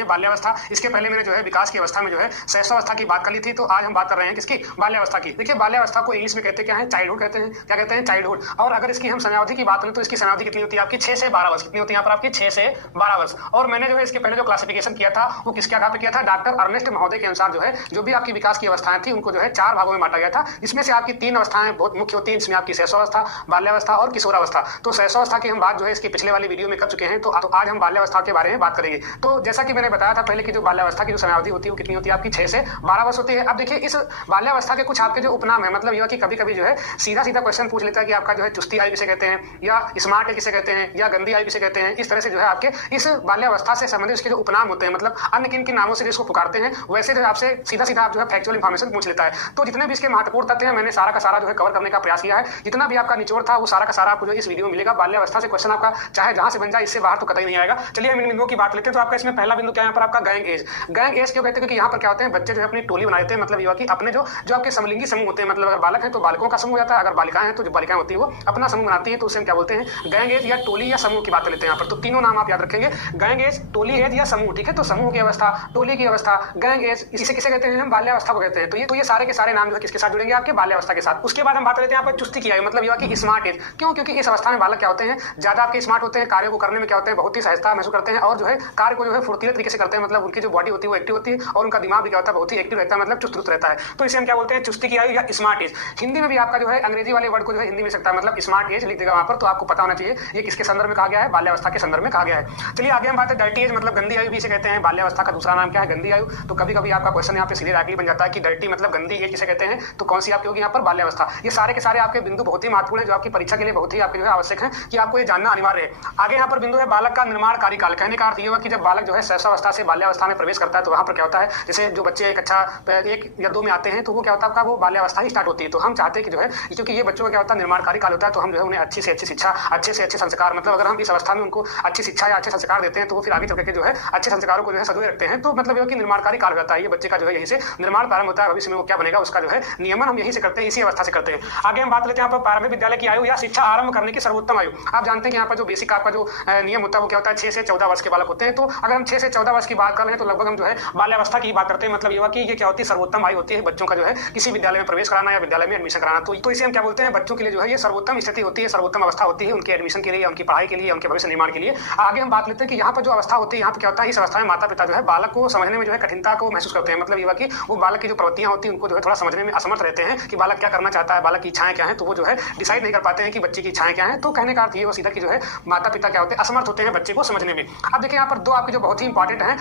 हैं बाल्यावस्था। इसके पहले मैंने जो है विकास की अवस्था में जो है शैशवावस्था की बात कर ली थी, तो आज हम बात कर रहे हैं किसकी, बाल्यावस्था की। देखिए बाल्यावस्था को इंग्लिश में कहते क्या है, चाइल्डहुड कहते हैं। क्या कहते हैं, चाइल्डहुड। और अगर इसकी हम समयावधि की बात करें तो इसकी समयावधि कितनी होती है आपकी, 6 से 12 वर्ष। कितनी होती है यहाँ पर आपकी, 6 से 12 वर्ष। और मैंने जो है इसके पहले जो क्लासिफिकेशन किया था वो किसके आधार पर किया था, डॉक्टर अर्नेस्ट महोदय के अनुसार जो है जो भी आपकी विकास की अवस्थाएं थी उनको जो है 4 भागों में बांटा गया था। इसमें से आपकी 3 अवस्थाएं बहुत मुख्य होती हैं, इसमें आपकी शैशवावस्था, बाल्यावस्था और किशोरावस्था। तो शैशवावस्था की हम बात जो है इसकी पिछले वाली वीडियो में कर चुके हैं, तो आज हम बाल्यावस्था के बारे में बात करेंगे। तो जैसा कि मैंने बताया था पहले की जो बाल्यावस्था की जो समयावधि होती है वो कितनी होती है आपकी, 6 से 12 वर्ष होती है। अब देखिए इस बाल्यावस्था के कुछ आपके जो उपनाम है, मतलब यह कि कभी कभी जो है सीधा सीधा क्वेश्चन पूछ लेता है कि आपका जो है चुस्ती आयु किसे कहते हैं, या स्मार्ट एज किसे कहते हैं, या गंदी आयु किसे कहते हैं। इस तरह से जो है आपके इस बाल्यावस्था से संबंधित इसके जो उपनाम होते हैं, मतलब अन्य किन किन नामों से जिसको पुकारते हैं, वैसे जो आपसे सीधा सीधा आप जो है फैक्चुअल इन्फॉर्मेशन पूछ लेता है। तो जितने भी इसके महत्वपूर्ण तथ्य हैं मैंने सारा का सारा जो है कवर करने का प्रयास किया है। जितना भी आपका निचोड़ था वो सारा का सारा आपको जो इस वीडियो में मिलेगा। बाल्यावस्था से क्वेश्चन आपका चाहे जहां से बन जाए, इससे बाहर तो कतई नहीं आएगा। चलिए हम इन बिंदुओं की बात लेते हैं। तो आपका इसमें पहला बिंदु क्या है, यहाँ पर आपका गैंग एज। गैंग एज क्यों कहते हैं, क्योंकि यहाँ पर क्या होते हैं, बच्चे जो है अपनी टोली बना देते हैं, मतलब ये कि अपने जो आपके समलिंगी समूह होते हैं, मतलब अगर बालक है तो बालकों का समूह होता है, अगर बालिकाएं हैं तो जो बालिकाएं होती है वो अपना समूह बनाती है, तो उसे हम क्या बोलते हैं, गैंग एज या टोली या समूह की बात लेते हैं यहाँ पर। तो तीनों नाम आप याद रखेंगे, गैंग एज, टोली एज या समूह। ठीक है, तो समूह की अवस्था, टोली की अवस्था, गैंग एज, इसे किसे कहते हैं, हम बाल्यावस्था को कहते हैं। तो ये सारे के सारे नाम जो है किसके साथ जुड़ेंगे, आपके बाल्यावस्था के साथ। उसके बाद हम बात करते हैं यहाँ पर चुस्ती की आयु, मतलब यह कि स्मार्ट एज। क्यों, क्योंकि इस अवस्था में बालक क्या होते हैं, ज्यादा आपके स्मार्ट होते हैं, कार्य को करने में क्या होते हैं, बहुत ही सहजता महसूस करते हैं, और जो है कार्य को जो है फुर्तीले तरीके से करते हैं, मतलब उनकी जो बॉडी होती है वो एक्टिव होती है, और उनका दिमाग भी क्या होता है, बहुत ही एक्टिव रहता है, मतलब चुस्त रहता है। तो इसे हम क्या बोलते हैं, चुस्ती की आयु या स्मार्ट एज। हिंदी में भी आपका जो है अंग्रेजी वाले वर्ड को जो है हिंदी में सकता है, मतलब स्मार्ट एज लिख देगा वहां पर, तो आपको पता होना चाहिए ये किसके संदर्भ में कहा गया है, बाल्यावस्था के संदर्भ में कहा गया है। चलिए आगे हम बात है डर्टी एज, मतलब गंदी आयु भी इसे कहते हैं। बाल्यावस्था का दूसरा नाम क्या है, गंदी आयु। तो कभी कभी आपका क्वेश्चन यहाँ पे सीधे डायरेक्टली बन जाता है कि डर्टी मतलब गंदी एज किसे कहते हैं, तो कौन सी आपकी होगी यहाँ पर, बाल्यावस्था। ये सारे के सारे आपके बिंदु बहुत ही महत्वपूर्ण है, जो आपकी परीक्षा के लिए बहुत ही आपके जो है आवश्यक है कि आपको ये जानना अनिवार्य है। आगे यहाँ पर बिंदु है बालक का निर्माण कार्यकाल। कहने का अर्थ ये हुआ कि जब बालक जो है शैशवावस्था से बाल्यावस्था में प्रवेश करता है तो वहाँ पर क्या होता है, जैसे जो बच्चे एक अच्छा 1 या 2 में आते हैं तो वो क्या होता है आपका, वो बाल्यावस्था ही स्टार्ट होती है। तो हम चाहते हैं कि जो है, क्योंकि ये बच्चों का क्या होता है निर्माण कार्यकाल होता है, तो हम जो है उन्हें अच्छी से अच्छी शिक्षा, अच्छे से अच्छे संस्कार, मतलब अगर हम इस अवस्था में उनको अच्छी शिक्षा या अच्छे संस्कार देते हैं तो वो फिर आगे चल के जो है अच्छे संस्कारों को जो है सदुए रखते हैं। तो मतलब ये कि निर्माण कार्यकाल होता है, ये बच्चे का जो है यहीं से निर्माण प्रारंभ होता है, भविष्य में वो क्या बनेगा उसका जो है नियमन हम यहीं से करते हैं, इसी अवस्था से करते हैं। आगे हम बात लेते हैं यहाँ पर प्रारंभिक विद्यालय की आयु या शिक्षा आरंभ करने की सर्वोत्तम आयु। आप जानते हैं कि यहाँ पर जो बेसिक आपका जो नियम होता है वो क्या होता है, 6 से 14 वर्ष के बालक होते हैं। तो अगर हम 6 से 14 वर्ष की बात कर रहे हैं तो लगभग हम जो है बाल्यावस्था की बात करते हैं। मतलब ये कि ये क्या होती है, सर्वोत्तम आयु होती है बच्चों का जो है किसी विद्यालय में प्रवेश कराना या विद्यालय में एडमिशन कराना। तो इसे हम क्या बोलते हैं, बच्चों के लिए जो है ये सर्वोत्तम स्थिति होती है, सर्वोत्तम अवस्था होती है उनके एडमिशन के लिए, उनकी पढ़ाई के लिए, उनके भविष्य निर्माण के लिए। आगे हम बात लेते हैं कि यहाँ पर जो अवस्था होती है, यहाँ पर क्या होता है, इस अवस्था में माता पिता जो है बालक को समझने में जो है कठिनता को महसूस करते हैं। मतलब ये कि वो बालक की जो प्रवृत्तियां होती है उनको जो है थोड़ा समझने में असमर्थ रहते हैं कि बालक क्या करना चाहता है, बालक की इच्छाएं क्या हैं, तो वो जो है डिसाइड नहीं कर पाते हैं कि बच्चे की इच्छाएं क्या हैं। तो कहने का अर्थ ये वो सीधा कि जो है माता पिता क्या होते हैं, असमर्थ होते हैं बच्चे को समझने में। अब देखिए यहाँ पर 2 आपके जो बहुत ही इंपॉर्टेंट हैं।